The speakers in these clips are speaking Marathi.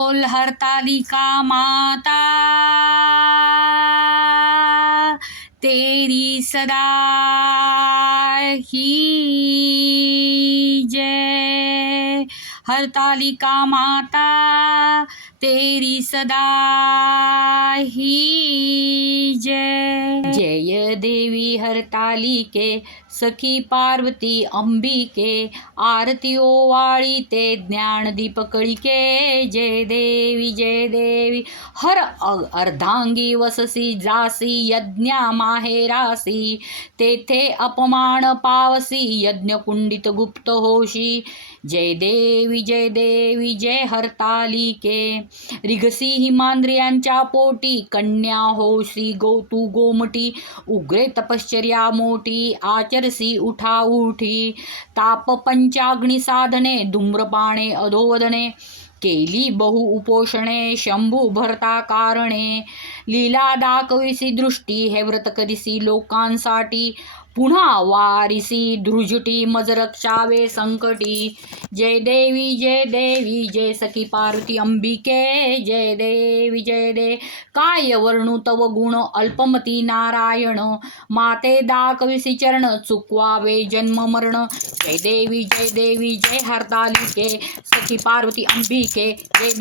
बोल हरतालिका माता तेरी सदा ही जय। हरतालिका माता तेरी सदा ही जय। जय देवी हरतालिके सखी पार्वती अंबिके, आरती ओवाळी ते ज्ञानदीप कळिके। जय देवी हर अर्धांगी वससी जासी यज्ञा माहेरासी, तेथे अपमान पावसी यज्ञ कुंडित गुप्त होशी। जय देवी जय हरतालिके, रिघसी हिमांद्रियांच्या पोटी कन्या होशी तू गोमटी। उग्रे तपश्चर्या मोठी आचरसी उठाउठी, ताप पंचाग्नी साधने धूम्रपाने अधोवदने। केली बहु उपोषणे शंभू भरता कारणे, लीला दाखविसी दृष्टी हे व्रत करिसी लोकांसाठी। पुन्हा वारिसी धृजुटी मज रक्षावे संकटी। जय देवी जय सखी पार्वती अंबिके। जय देवी काय वर्णू तव गुण अल्पमती नारायण, माते दाखविसी चरण चुकवावे जन्म मरण। जय देवी जय हरतालिके सखी पार्वती अंबिके। जय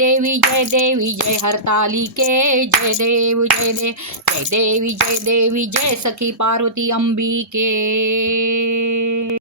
देवी जय हरतालिके। जय देवी जय सखी पार्वती अंबिके।